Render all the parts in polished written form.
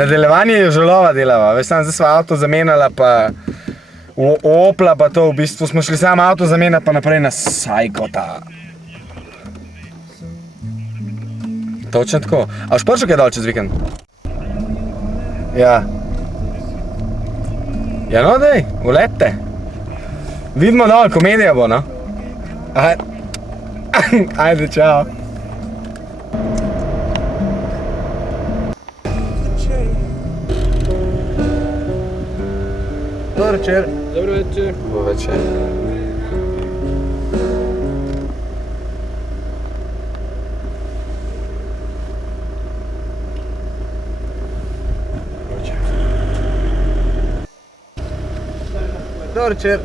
Nadaljevanje je želova delava, veš, zdaj sva avto zamenjala, pa Opla, pa to v bistvu smo šli sam avto zamenjati, pa naprej na Sajkota. Točno tako. A boš prišel kaj dol čez vikend? Ja. Ja, no, dej, uletite. Vidimo dol, komedija bo, no? Ajde, čao. Dobar večer. Dobro večer. Dobar večer. Dobar večer.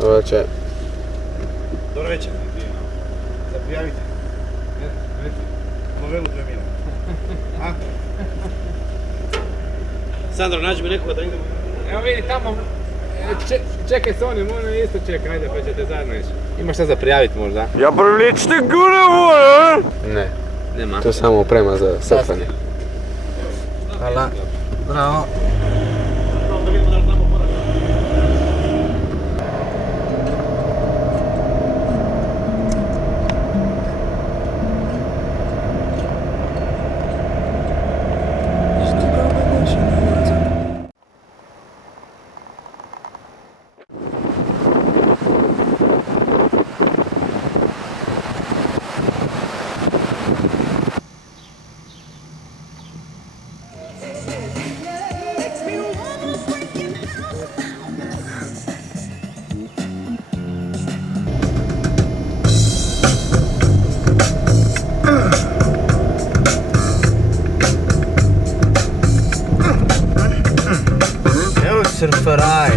Dobar večer. Dobro večer. Zaprijavite. Novelu 2 minute. Sandro, nađi mi nekoga da idemo. Evo vidi tamo, čekaj Sonja, moram isto čekaj, ajde pa ćete zajedno ići. Imaš šta za prijaviti možda? Ja privličite gulevo! Ne. Nema. To je samo oprema za surfanje. Hvala. Bravo. Surferaj.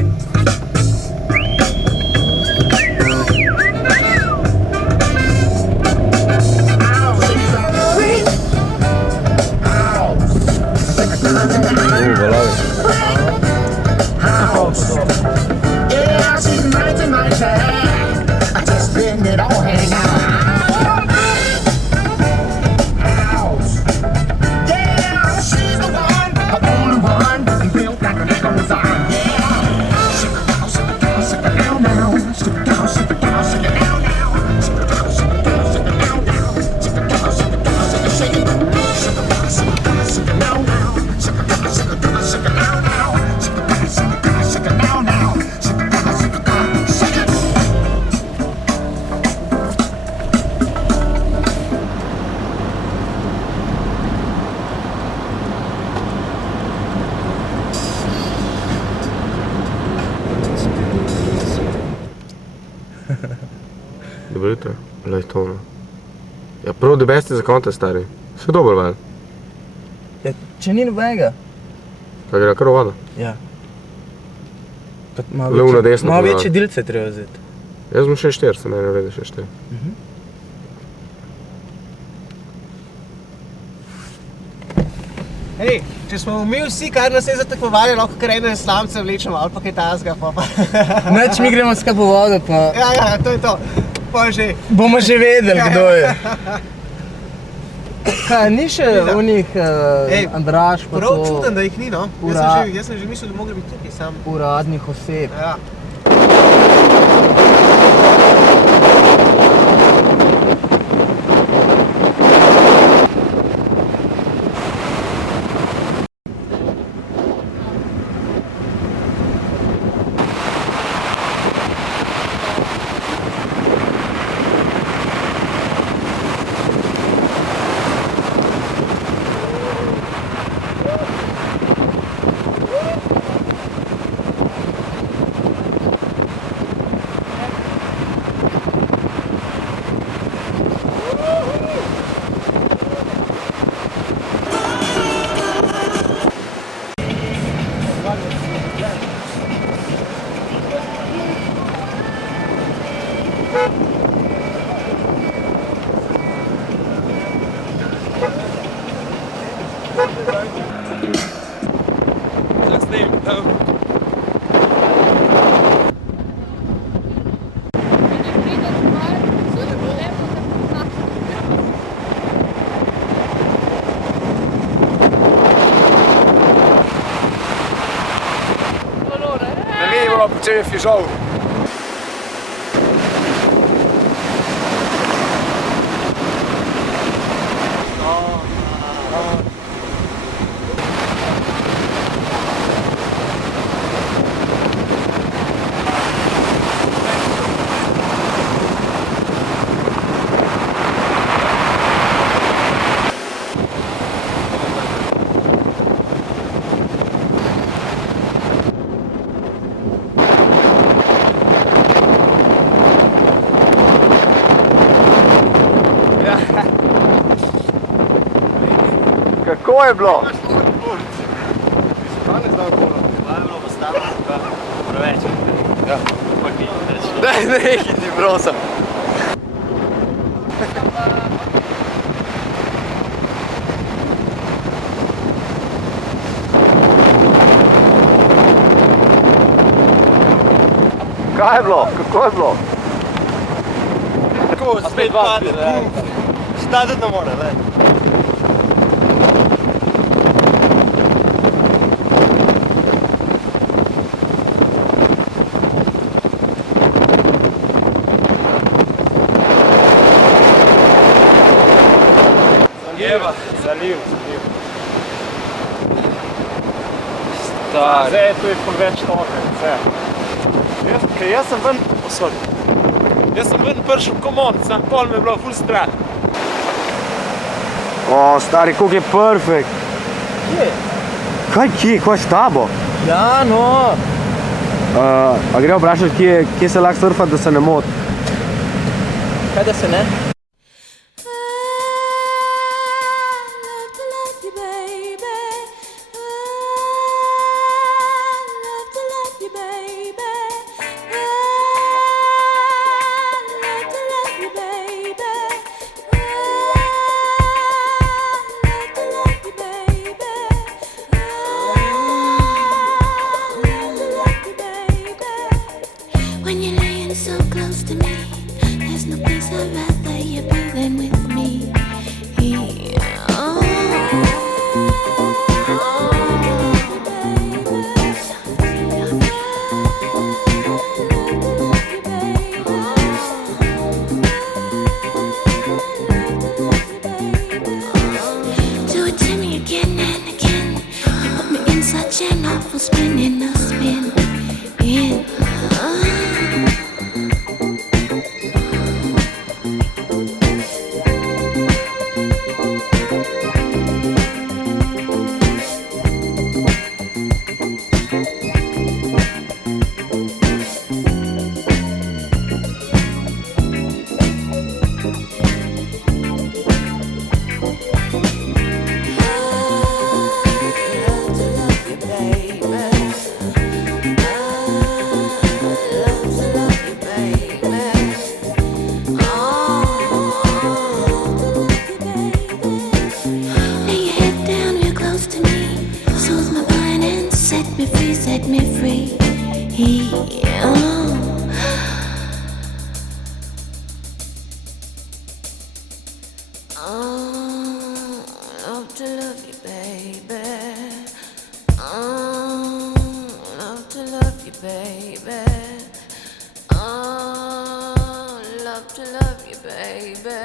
Dobro jutro, lej to. Ja, prav da beste za konta, stari. Vse dobro, val. Ja, če ni nobenega. Kaj gre kar v vodo? Ja. Lev na desno. Malo večje dilce treba vzeti. Jaz bom 6-4, se meni vrede 6-4. Hej, če smo mi vsi, kar nas je zatekmovali, lahko kar ene slamce vlečemo ali pa kaj tazga, pa. Neč mi gremo skaj po vodo, pa. Ja, to je to. Pa že. Bomo že vedeli, kdo je. Kaj, ni še onih Andraž pa to? Prav čudem, da jih ni, no. Jaz sem že mislil, da mogli biti tukaj sam. Uradnih oseb. Ja. pa počel je fižol. Kako je bilo? Ne, hiti, prosim. Kaj je bilo? Kako je bilo? Tako, spet pade. Šta tudi ne more, ne? Zaliv. Zdaj je tu po več toke, vse. Jaz sem ven, jaz sem ven prišel komod, sam pol me je bilo ful strah. O, stari, koliko je perfekt. Kje? Kaj je s tabo? Ja, no. A gre vprašati, kje se lahko surfa, da se ne moti? Kaj da se ne? When you're laying so close to me, there's no place I'd rather you be than with me. Do it to me again and again. You put me in such an awful spin, in a spin. Set me free. Love to love you, baby. Love to love you, baby. Love to love you, baby.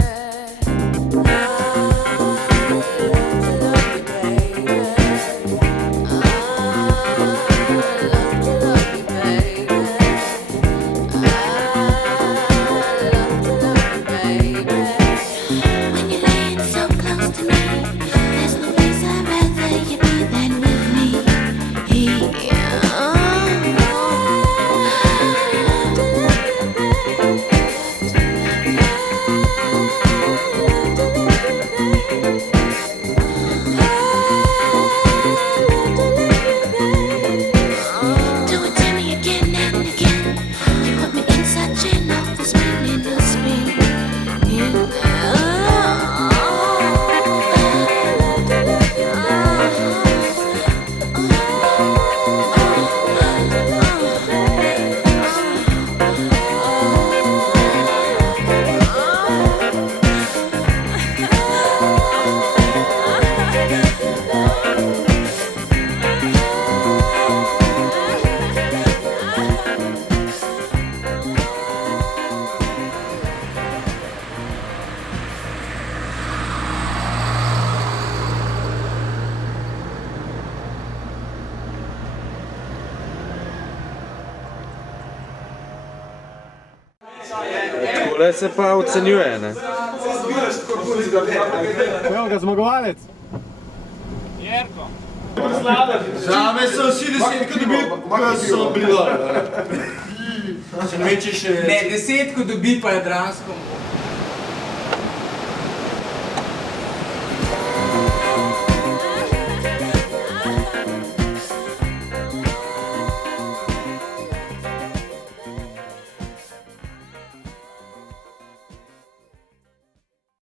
tole se pa ocenjuje, ne? Evo ga, zmagovalec. Žave so vsi desetko dobili, ko so bili dol. Ne, 10 dobi pa Jadransko.